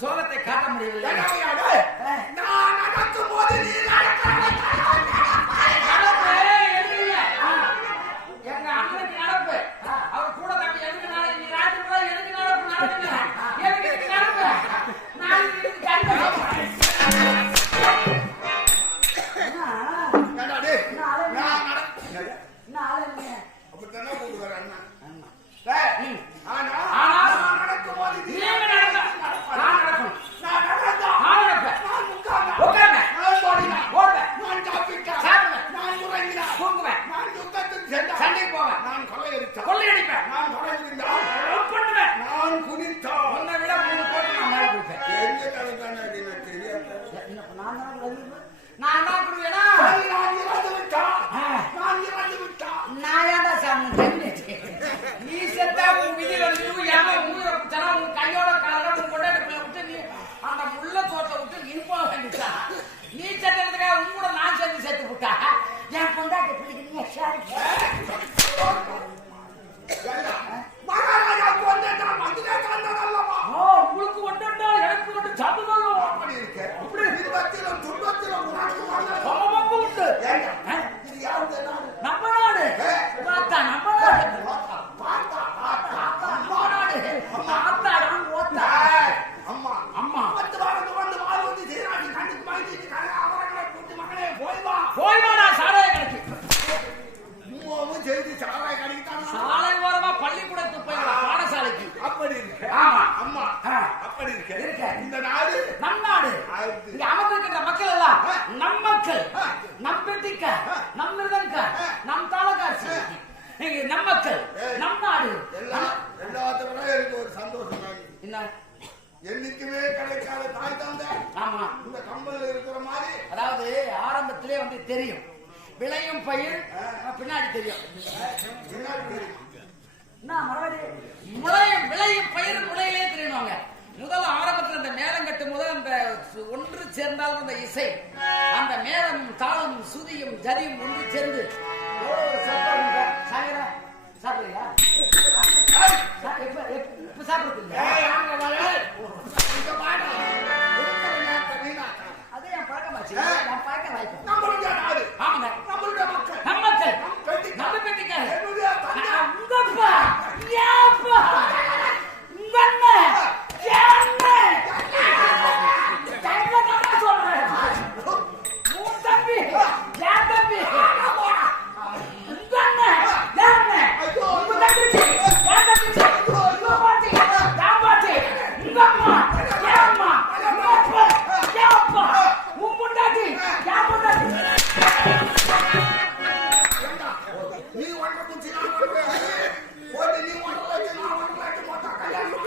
சோகத்தை காட்ட முடியவில்லை. எங்க அண்ணனுக்கு நடப்பு அவர் கூட தம்பி எதுக்கு நாளைக்கு ராஜ்புரா எதுக்கு நடப்பு நடக்குங்க எதுக்கு நடப்பு நாளைக்கு அப்படித்தானே கூடுவார் அண்ணா. நடக்கும் போது நீங்க நடந்தா நான் நடக்கணும். நான் நடந்தா நான் நடப்பேன். நான் உட்கார்ந்தேன். நான் ஓடுவேன். நான் சாப்பிடுவேன். நான் உறங்கினேன். தூங்குவேன். நான் யுத்தத்துக்கு சண்டைக்கு போவேன். நான் கொள்ளையடிப்பேன். நான் கொலை பண்ணுவேன். நான் குனித்தான். உன்னை விட 3 கோடி நான் மேல கொடுப்பேன். எங்க கலந்தானே எனக்கு தெரியாது. நான் தான் கொடுவேனா? நான் இறந்து விட்டான். நான் ஏன்டா சாப்பிட்டு நீ செத்தா உன் விதி வந்து ஏமா ஊரை குத்தனா உன் கையோட காலோட உன் கொண்டாடி பிள்ளை விட்டு நீ அந்த முள்ள தோட்டை விட்டு நீ போக வேண்டியதா? நீ செத்துறதுக்காக உன் கூட நான் சேர்ந்து செத்து விட்டா என் கொண்டாட்டி பிள்ளைங்க மகாராஜாவுக்கு வந்துட்டான் வந்துட்டே காந்ததல்லவா? உங்களுக்கு வந்துட்டா எனக்கு வந்து சாப்பிடணும். அப்படி இருக்கு. அப்படி விருப்பத்திலும் துன்பத்திலும் உனக்கு வந்து சமபங்கு உண்டு. இது யாருடைய நாடு? நம்ம நாடு. பார்த்தா நம்ம நாடு. பார்த்தா நம்ம நாடு. பார்த்தாடான் ஓத்தா. அம்மா அம்மா வந்து மாறு வந்து சீராடி கண்ணுக்கு மாய்ச்சி அவரங்களை கூட்டி மகனே போய் வாடா சாராய கடைக்கு. மூவும் செய்து சாராய கடைக்கு தான் சாலை ஓரமா பள்ளிக்கூடத்துக்கு போய் பாடசாலைக்கு. அப்படி இருக்கு. ஆமா அம்மா அப்படி இருக்கு. இந்த நாடு நம் நாடு. இங்க அமர்ந்திருக்கிற மக்கள் எல்லாம் நம் மக்கள். நம் பெட்டிக்க நம் மிருதங்க நம் தாளகாசி நம் மக்கள் நம் நாடு. எல்லாத்தோட எனக்கு ஒரு சந்தோஷம். என்ன என்னைக்குமே கிடைக்காத தாய் தந்தை. ஆமா இந்த கம்பல்ல இருக்கிற மாதிரி. அதாவது ஆரம்பத்திலே வந்து தெரியும் விளையும் பயிர் பின்னாடி தெரியும். விளையும் பயிர் முளையிலே தெரியணுவாங்க. முதல் ஆரம்பத்தில் அந்த மேளம் கட்டும் போது அந்த ஒன்று சேர்ந்தாலும் அந்த இசை அந்த மேளம் தாளம் சுதியும் ஜரியும் ஒன்று சேர்ந்து சாப்பிடுறீங்களா? இப்ப சாப்பிடுறது அதே என் பழக்கமாச்சு. நான் பழக்க வாய்ப்பு. நம்மளுடைய நாடு. ஆமாங்க. நம்மளுடைய மக்கள். நம்ம மக்கள். நம்ம பெட்டிக்கார. உங்கப்பா ஏப்பா உங்க அண்ணன் சொல்றேன். உன் தம்பி என் தம்பி உங்க அண்ணன் உங்க தங்கச்சி என் தங்கச்சி உங்க பாட்டி என் பாட்டி உங்க அம்மா என் அம்மா உங்க அப்பா என் அப்பா உன் பொண்டாட்டி என் பொண்டாட்டி. நீ ஒன்றை குச்சி நான் ஒன்றை போட்டு நீ ஒன்றை வச்சு நான் ஒன்றை வச்சு போட்டா கல்யாணம்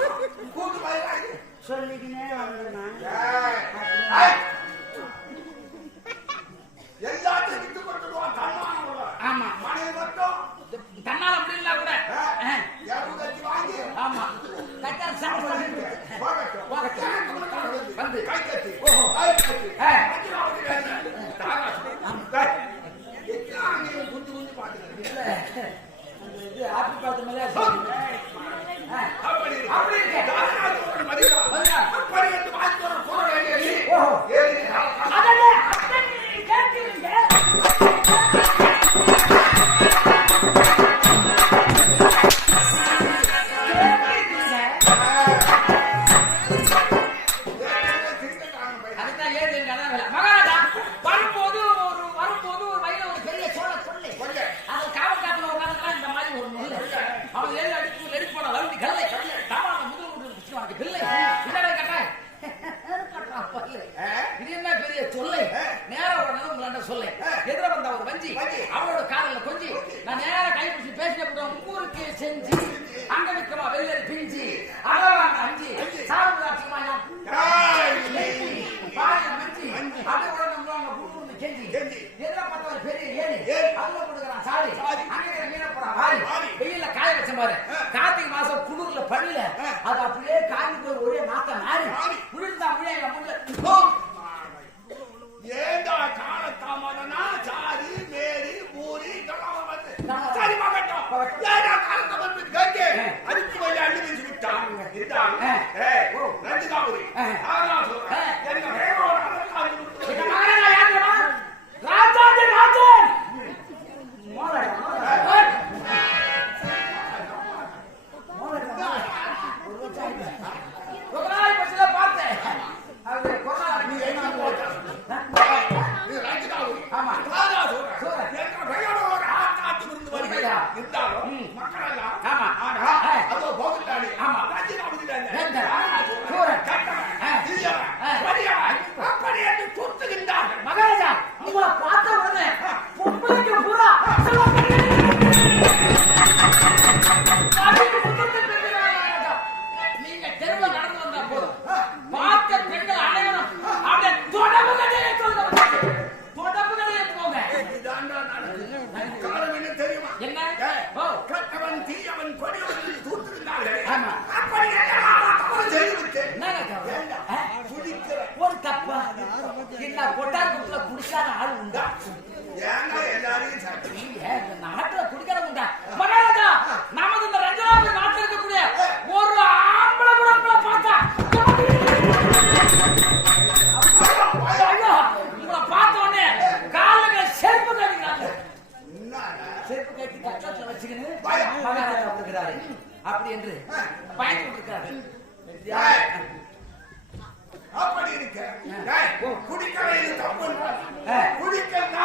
கூட்டு வயலாகி சொல்லிக்கினே எல்லாத்தையும் விட்டு கொடுத்துடுவான் தன்னால. ஆமா மனைவி மட்டும் தன்னால முடியல கூட கட்சி வாங்கி ஆமா வந்து கை கட்டி குஞ்சு குஞ்சு பாத்துக்கிறேன். ஆப்பி பார்த்த மேலே மகாராஜா வரும்போது ஒரு வயல ஒரு பெரிய சோழ சொல்லி அதை காவல் காத்துல உட்காந்து இந்த மாதிரி ஒரு முல்லை அவன் ஏழு அடிப்பு எடுத்து போன வண்டி கல்லை தாமான முதல் பிள்ளை பின்னாடி கட்ட இது என்ன பெரிய சொல்லை நேரம் உங்களாண்ட சொல்லை எதிர வந்த ஒரு வஞ்சி அவளோட காதல கொஞ்சி நான் நேர கைப்பிடிச்சு பேசின ஊருக்கு செஞ்சு அங்க நிற்கமா வெள்ளரி பிஞ்சி அழகான அஞ்சி சாப்பிடாட்சியமா பாயம் மஞ்சி அப்படியே உடனே கூட்டு கெஞ்சி எதிர பார்த்த ஒரு பெரிய ஏரி அதுல கொடுக்குறான் சாடி அங்கே மீன போறான் வாரி வெயில்ல காய வச்ச மாதிரி கார்த்திகை மாசம் குளிர்ல பள்ளியில அது அப்படியே காய்ந்து போய் ஒரே நாத்தம் மாறி குளிர்ந்தா அப்படியே ஏண்டா காலத்தாமதனா சாரி மேரி பூரி இதெல்லாம் வந்து சரி மகட்டும் ஏண்டா காலத்தாமதம் கேட்க அதுக்கு போய் அள்ளி வீசி விட்டான் இருந்தாங்க ரெண்டு காவரி அதெல்லாம் சொல்றேன் எனக்கு வேற ராஜாஜி ராஜன் பார்த்தேன் ஆமா சொல்றேன் எங்க பையனோட ஆட்டாத்து இருந்து வருகையா இருந்தாலும் மக்கள் எல்லாம் ஆமா. ஆனா அதோ போகுதாடி ஆமா. மகாராஜா உங்களை பார்த்த உடனே பொம்பளைக்கு பூரா நீங்க தெருவுல நடந்து வந்தா போதும் பார்த்த பெண்கள் அனைவரும் அப்படியே தொடர்பு கடையை போங்க. தெரியுமா என்ன கட்டவன் தீயவன் கொடியவன் தூத்துகிறார்கள். ஆமா. ஒரு தப்பா என்ன கொட்டாரத்துல குடிக்காத ஆள் உண்டா? நாட்டுல குடிக்காத உண்டா? மகாராஜா நமது இந்த ரஞ்சனாபுரி நாட்டில் இருக்கக்கூடிய ஒரு ஆம்பளை குடம்பளை பார்த்தா உங்களை பார்த்த உடனே காலுகளை செருப்பு கட்டிக்கிறாங்க. செருப்பு கட்டி கட்டத்துல வச்சுக்கின்னு மகாராஜா கொடுக்கிறாரு. அப்படி என்று பயந்து கொடுக்கிறாரு. அப்படி இருக்க குடிக்கலை தப்பு குடிக்கா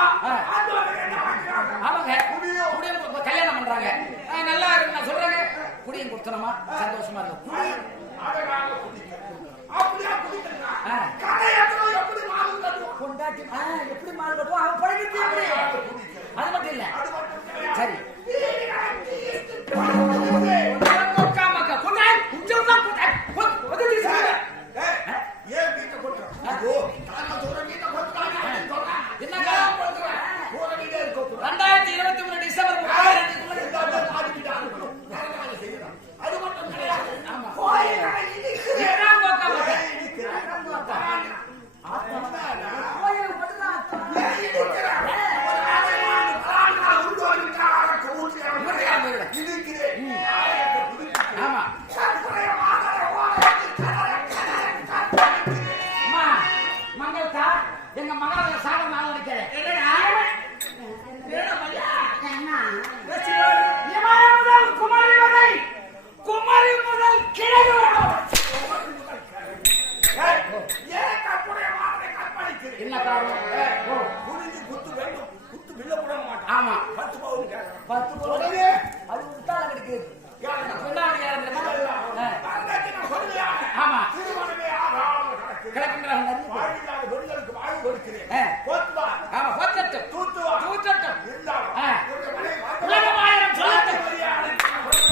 அவங்க குடியும் கல்யாணம் பண்றாங்க. நல்லா இருக்கு நான் சொல்றேங்க. குடியும் கொடுத்தனமா சந்தோஷமா இருக்கும். குடி அப்படியா குடிக்கலாம் எப்படி மாறு கொண்டாட்டி எப்படி மாறு கட்டுவோம் அவன் பழகிட்டு அது மட்டும் இல்ல. சரி ஏன் வீட்டை கொடுக்குறோம்? 2023 டிசம்பர் 30 அது மட்டும் கிடையாது. ஆமா மங்கள்தா எங்க மகளால சாக நான் நினைக்கிறேன். குமரி வரை குமரி முதல் கிழக்கு என்ன காரணம்? குத்து வேண்டும் குத்து வில்ல கூட மாட்டான். ஆமா 10 பவுன் 10 பவுன் அது உத்தால கிடைக்குது. ஆமா கிடக்கின்றாங்க. ஆமா போத்தட்டும் தூத்தட்டும் உலகமாயிரம் சொல்லட்டும்.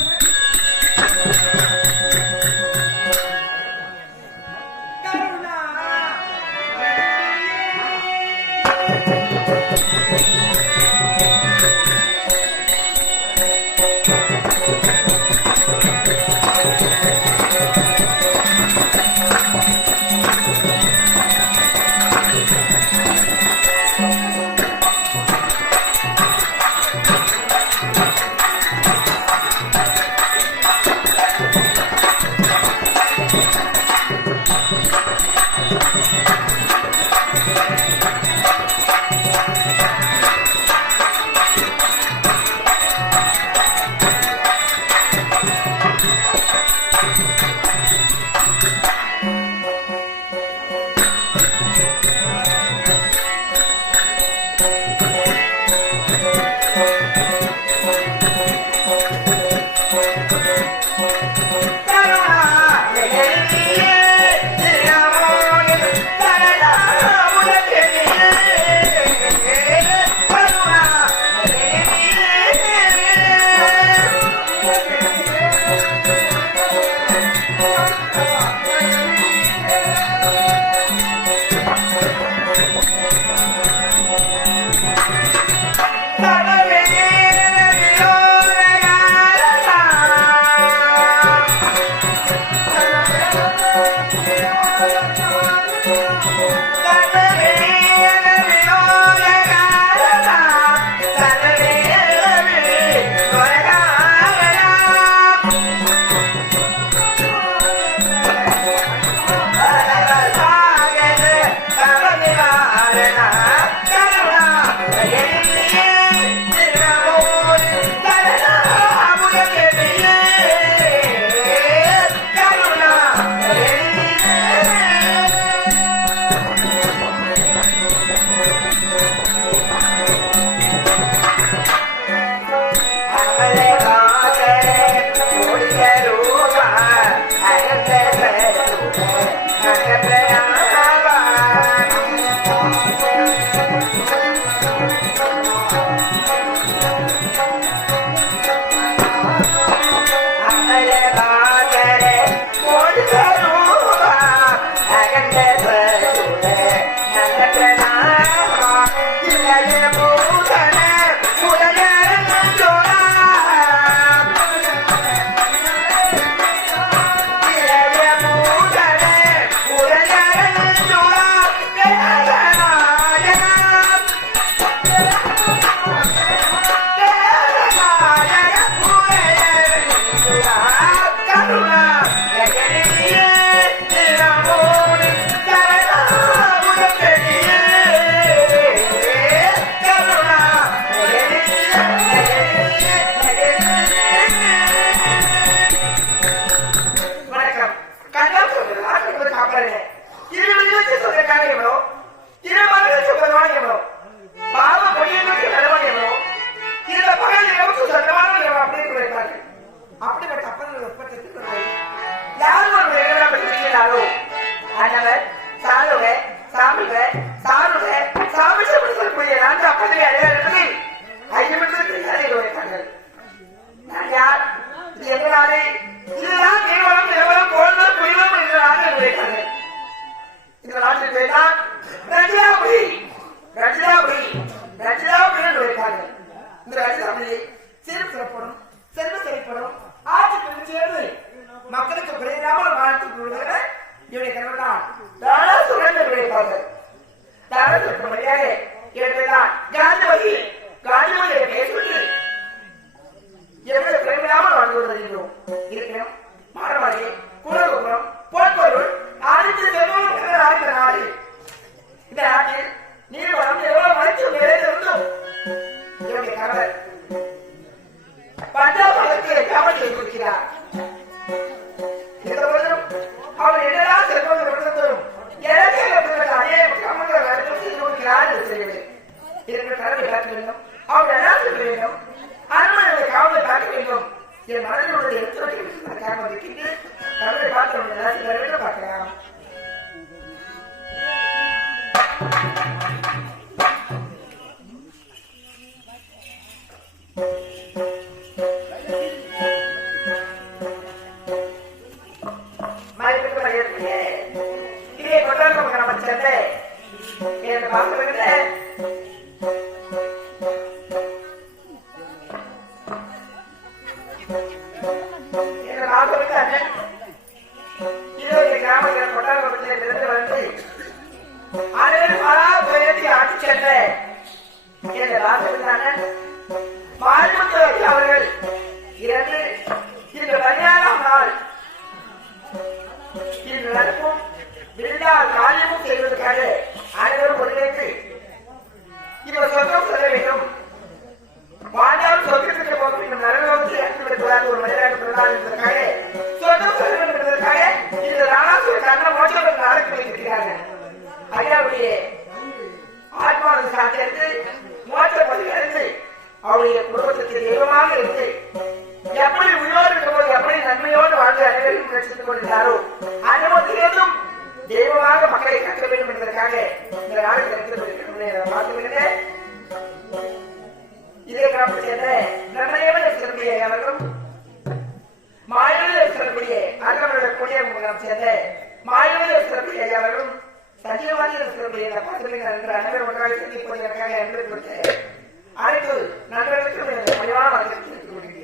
வருகின்றோம். இருக்கிறோம் மாடமாடி குலகுபுரம் பொற்பொருள் அனைத்து செல்வம் ஆழ்ந்த நாடு. இந்த நாட்டில் நீர்வளம் எவ்வளவு மறைத்து நிறைந்திருந்தும் என்னுடைய கணவர் பஞ்சாபத்துக்கு கவலை கொடுக்கிறார். இந்த வருடம் அவர் என்னதான் செல்வம் இருந்ததும் எனக்கு அதே கமல்கள் செய்து கொடுக்கிறார் என்று தெரியவில்லை. இதற்கு கடவுளை காக்க வேண்டும். அவர் என்ன சொல்ல வேண்டும்? அனுமதியை காவலை காக்க வேண்டும். என் மனதினுடைய எடுத்துரைக்க இருக்கின்ற கடவுளை பார்க்க பார்க்கலாம். இதை கொண்டாட நம்ம சேர்ந்து எனக்கு பார்த்து கிராமத்தில் கொண்டாடப்பட்டிருந்து வந்து அனைவரும் ஆட்சி சென்ற அவர்கள் இறந்து இந்த 16ஆம் நாள் இன்று நடக்கும் விழா காரியமும் செய்வதற்காக அனைவரும் ஒருங்கிணைந்து இவர் சொந்தம் செல்ல வேண்டும். வாழ்ந்தாலும் சொந்தத்திற்கு போக வேண்டும். நரகத்தை அனுப்பிவிடக்கூடாது ஒரு மனிதராக சொன்னார் என்பதற்காக சொந்தம் செல்ல வேண்டும் என்பதற்காக இந்த ராணாசுர கண்ண மோட்சம் நடக்க வைத்திருக்கிறார்கள். ஐயாவுடைய ஆத்மாவை சார்ந்து மோட்சப்பதி அடைந்து அவருடைய குடும்பத்திற்கு தெய்வமாக இருந்து எப்படி உயிரோடு இருக்கும்போது எப்படி நன்மையோடு வாழ்ந்து அனைவரும் ரசித்துக் கொண்டிருந்தாரோ அனுமதியிலும் தெய்வமாக மக்களை கற்க வேண்டும் என்பதற்காக இந்த நாடு பார்த்துவிட்டேன். இதே கிராமத்தை சேர்ந்த நன்மையோடு செல்லக்கூடிய அவர்களும் மாயோடு செல்லக்கூடிய அங்கமனுடைய முகாம் சேர்ந்த மாயோடு செல்லக்கூடிய அவர்களும் சஜீவமாக செல்லக்கூடிய பார்த்துவிட்டேன் என்ற அனைவரும் ஒன்றாக சந்திப்பதற்காக அன்பு கொடுத்து அனைத்து நண்பர்களுக்கு மலிவான வழக்கத்தை தெரிவித்துக் கொள்கிறேன்.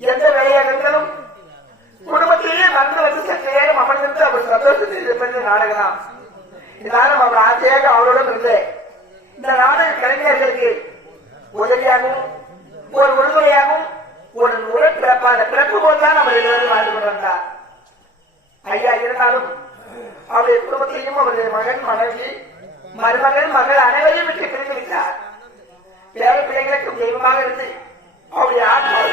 எந்த வேலையாகங்களும் குடும்பத்திலேயே வந்து வந்து சற்று நேரம் அமர்ந்திருந்து அவர் சந்தோஷத்தில் இருப்பது நாடகம். இதனாலும் அவர் ஆசையாக அவருடன் இருந்து இந்த நாடக கலைஞர்களுக்கு உதவியாகவும் ஒரு உறுதுணையாகவும் ஒரு உடற்பிறப்பான பிறப்பு போல்தான் அவர் இருவரும் வாழ்ந்து கொண்டிருந்தார். ஐயா இருந்தாலும் அவருடைய குடும்பத்தையும் அவருடைய மகன் மனைவி மருமகன் மகள் அனைவரையும் விட்டு பிரிந்து விட்டார். பேர பிள்ளைகளுக்கும் தெய்வமாக இருந்து அவருடைய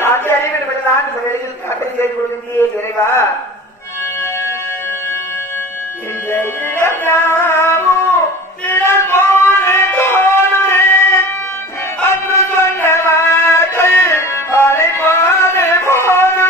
ஆட்சியாளர்கள் என்பதுதான் இந்த நிலையில் கட்டளை செய்து கொள்கின்றே இறைவா. இந்த அன்று சொன்ன வார்த்தை அலை போது போது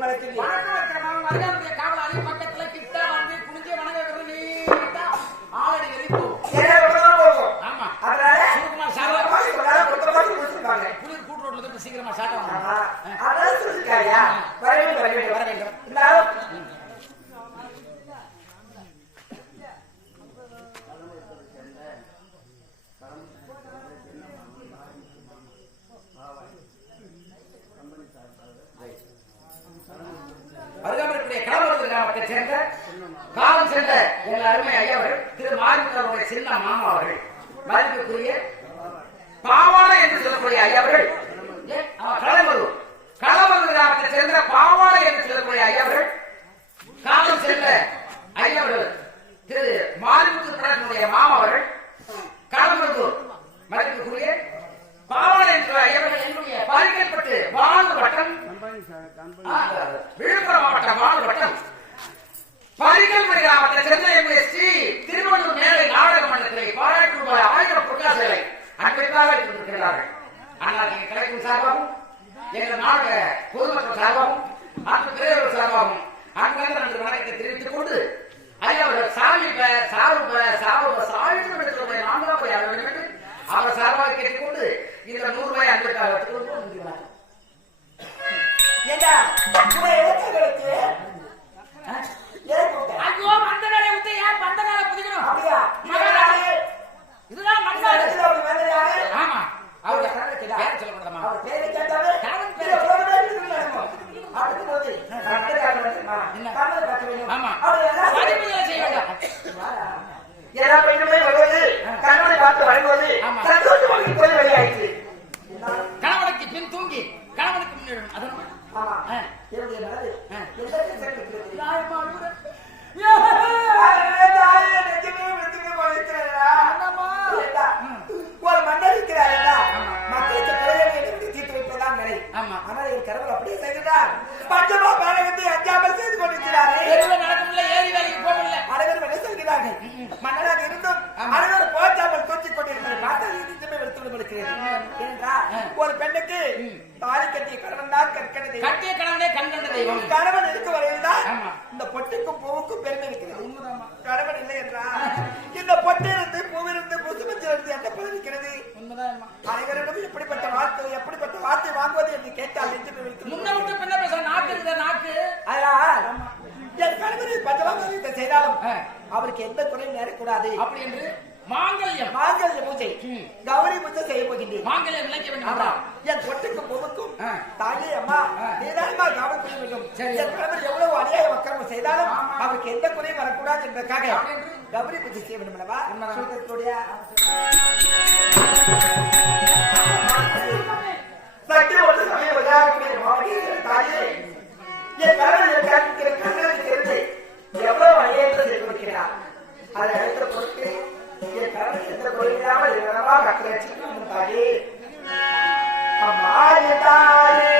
வணக்கம் வைக்கிறவன் வருகாருடைய காவலாளி பக்கத்துல கிட்ட வந்து குனிஞ்சு வணங்க சேர்ந்த காலம் சென்ற எங்கள் அருமை ஐயவர்கள் திரு மாரிமுத்தருடைய சின்ன மாமா அவர்கள் மதிப்புக்குரிய பாவாடை என்று சொல்லக்கூடிய ஐயவர்கள் களமருர் கிராமத்தை சேர்ந்த பாவாடை என்று சொல்லக்கூடிய ஐயவர்கள் காலம் சென்ற ஐயவர்கள் திரு மாரிமுத்து மாமா அவர்கள் களமருர் மதிப்புக்குரிய பாவாடை என்ற ஐயவர்கள் என்னுடைய பாரிக்கப்பட்டு வாழ்வு வட்டம் விழுப்புரம் மாவட்டம் வாழ்வு வட்டம் பரிகல்மணி கிராமத்தை சேர்ந்த எம்எஸ்டி திருவள்ளூர் மேலை நாடக மன்றத்தில் பாராட்டு ரூபாய் 1000 பொற்காசுகளை அன்பளிப்பாக கொடுத்திருக்கிறார்கள். ஆனால் எங்கள் கலைக்கும் சார்பாகவும் எங்கள் நாடக பொதுமக்கள் சார்பாகவும் அன்பு திரையுறவு சார்பாகவும் அங்கிருந்து நமது வணக்கத்தை தெரிவித்துக் கொண்டு ஐயவர்கள் அவர் சார்பாக கேட்டுக்கொண்டு இந்த 100 ரூபாய் அன்பளிப்பாக ஐயோ மந்த நாளை விட்டு ஏன் மந்த நாளை புதிக்கணும் அப்படியா இதுதான் மந்தாடு ஆமா அவரு பேர் சொல்லக்கூடாதா அவர் பேரை கேட்டாவே கணவன் பேரை அடுத்து போது என்ன ஆமா பரிமையை செய்ய வேண்டாம் எல்லா பெண்ணுமே வருவது கணவனை பார்த்து வரும்போது சந்தோஷமாக போய் வெளியாயிற்று கணவனுக்கு பின் தூங்கி கணவனுக்கு முன்னிடும் அதனால ஆமா என்னுடைய மனது ஒரு மன்னர் இருக்கிறாரா மக்களுக்கு தீர்த்து வைப்பதுதான் நிலை. ஆனால் என் கடவுள் அப்படியே செய்துட்டார். பஞ்சமா பாலகத்தை அஞ்சாமல் செய்து கொண்டிருக்கிறாரே. அனைவரும் என்ன சொல்கிறார்கள்? மன்னராக இருந்தும் அனைவரும் போச்சாமல் தூக்கிக் கொண்டிருக்கிறார். பார்த்தால் நிஜமே வெளுத்து விடுகிறது. ஏனென்றால் ஒரு பெண்ணுக்கு தாலி கட்டிய கணவன் தான் கட்டிய கணவனே கண்கண்ட தெய்வம். கணவன் இருக்க வரையில் தான் இந்த பொட்டுக்கும் பூவுக்கும் பெருமை இருக்கிறது. கணவன் இல்லை என்றால் இந்த பொட்டிலிருந்து பூவிலிருந்து புசுமச்சிலிருந்து என்ன பலன் இருக்கிறது? அனைவரிடம் எப்படிப்பட்ட வார்த்தை வாங்குவது என்று கேட்டால் என் கணவரை பஞ்சமாக செய்தாலும் அவருக்கு எந்த குறையும் நேரக்கூடாது அப்படி என்று மாங்கல்ய பூஜை கௌரி பூஜை செய்ய போகின்றேன். மாங்கல்யம் விளக்க வேண்டும். என் பொட்டுக்கும் பூவுக்கும் தாயே அம்மா நீதானமா கவனம் செய்ய வேண்டும். என் கணவர் எவ்வளவு அநியாய வக்கரம் செய்தாலும் அவருக்கு எந்த குறையும் வரக்கூடாது என்பதற்காக கௌரி பூஜை செய்ய வேண்டும் அல்லவா? சத்தியோடு சமய தாயே என் கணவன் தெரிந்து எவ்வளவு அநியாயத்தை செய்து கொடுக்கிறார். அதை அடுத்த பொறுத்து என் கணவன் எந்த குறையில்லாமல் இவரவா கட்டளை தாயே அம்மா தாயே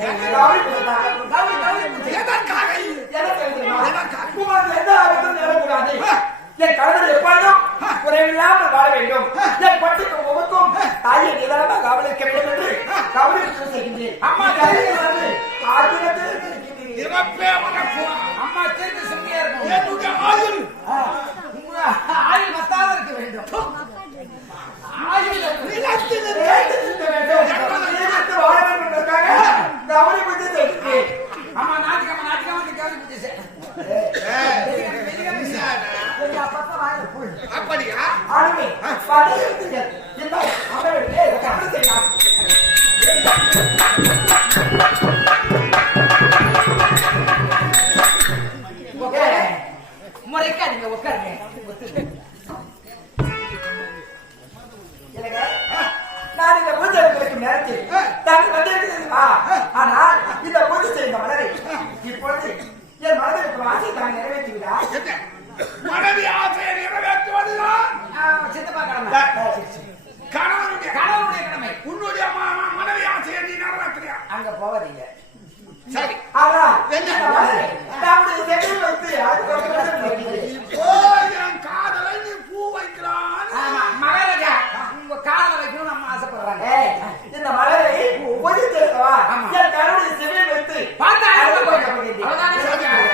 கௌரி பூஜை தான். எதற்காக? எனக்கு தெரியுமா? எதற்காக? உங்களுக்கு எந்த ஆபத்தும் நேரக்கூடாது. என் கணவர் எப்பொழுதும் குறைவில்லாமல் வாழ வேண்டும். என் பட்டுக்கும் முகக்கும் தாயை நிதானமாக கவனிக்க வேண்டும் என்று கௌரி பூஜை செய்கின்றேன். அம்மா வந்து ஆதிரத்தில் இருக்கின்றீர்கள். இறப்பே வணக்கம். அம்மா சேர்த்து சும்மியா இருக்கும். என்னுடைய ஆயுள் உங்க ஆயுள் மத்தாத இருக்க வேண்டும். ஆயுள் நிலத்தில் இருக்க வேண்டும். நிலத்து வாழ வேண்டும் என்பதற்காக கௌரி பூஜை செய்கின்றேன். அம்மா நாட்டுக்கம்மா கவலை பூஜை அப்படியா? ஆளுமே பதினெட்டுகள் இந்த அவர்களுக்கு கவனம் செய்யலாம். முறைக்காதீங்க உட்காருங்க. நான் இந்த பூஜை கிடைக்கும் நேரத்தில் தாங்கள் வந்திருக்கிறீர்களா? ஆனால் இந்த பூஜை செய்த மலரை இப்பொழுது என் மனதிற்கு ஆசை தான் நிறைவேற்றுகிறா. என்ன? மனைவி ஆசையை நிறைவேற்றுவதுதான் சித்தப்பா கடமை. கணவனுடைய கணவனுடைய கடமை. உன்னுடைய மனைவி ஆசையை நீ நிறைவேற்றுறியா? அங்க போவாதீங்க. சரி. ஆனால் இந்த மலரை நம்முடைய செடியில் வைத்து அதுக்கப்புறம் இப்போ என் காதலை நீ பூ வைக்கிறான். ஆமா, மகாராஜா உங்க காதல வைக்கணும்னு நம்ம ஆசைப்படுறாங்க. இந்த மலரை பூஜை செய்தவா ஆமா. என் கருடைய செடியில் வைத்து பார்த்தா அழுது அவ்வளவுதானே போய்க்க சொல்றாங்க.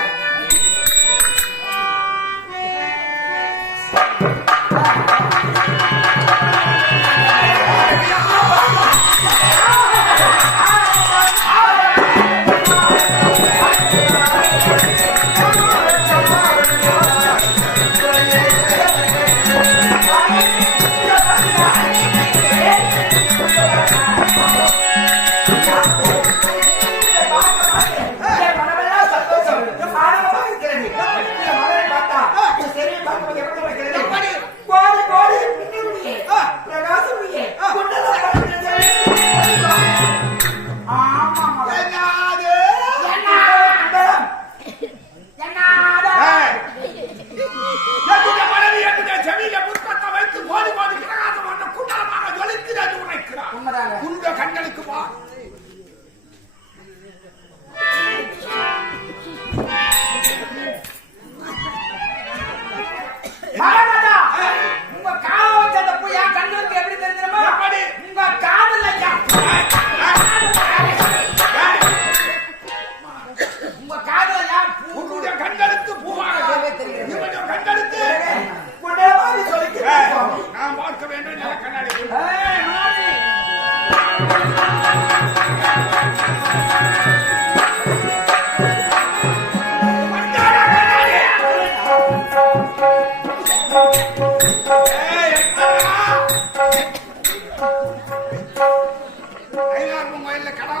என் மனமெல்லாம் சந்தோஷம் ஆனந்தமாக இருக்கிறது. இந்த மலரை பார்த்தா இந்த செடியை பார்க்கும்போது எப்படி இருக்கிறது? எப்படி? கோடி கோடி மின்னுடைய பிரகாசமுடைய குண்டலம் பறக்கிறது. ஆமா மகா. என்னது? குண்டலம். ஏய், என்னுடைய மனைவி என்னுடைய செவியில புஷ்பத்தை வைத்து கோடி கோடி பிரகாசம் என்ற குண்டலமாக ஜொலிக்கிறது உரைக்கிறார். உண்மைதாங்க. உங்க கண்களுக்கு வா. மகாராஜா உங்க கால வச்ச அந்த பூ என் கண்ணுக்கு எப்படி தெரிஞ்சிருமா? எப்படி? உங்க காதல் ஐயா. உங்க காதல் ஐயா பூ. உன்னுடைய கண்களுக்கு பூவாக தெரிகிறது. இவனுடைய கண்களுக்கு குண்டலமாக ஜொலிக்கிறது சுவாமி. நான் பார்க்க வேண்டும் என்ற கண்ணாடி. ஏய், மாமி. மண்டார கண்ணாடி. ஏய், ஐயனார் கோயில்ல கடை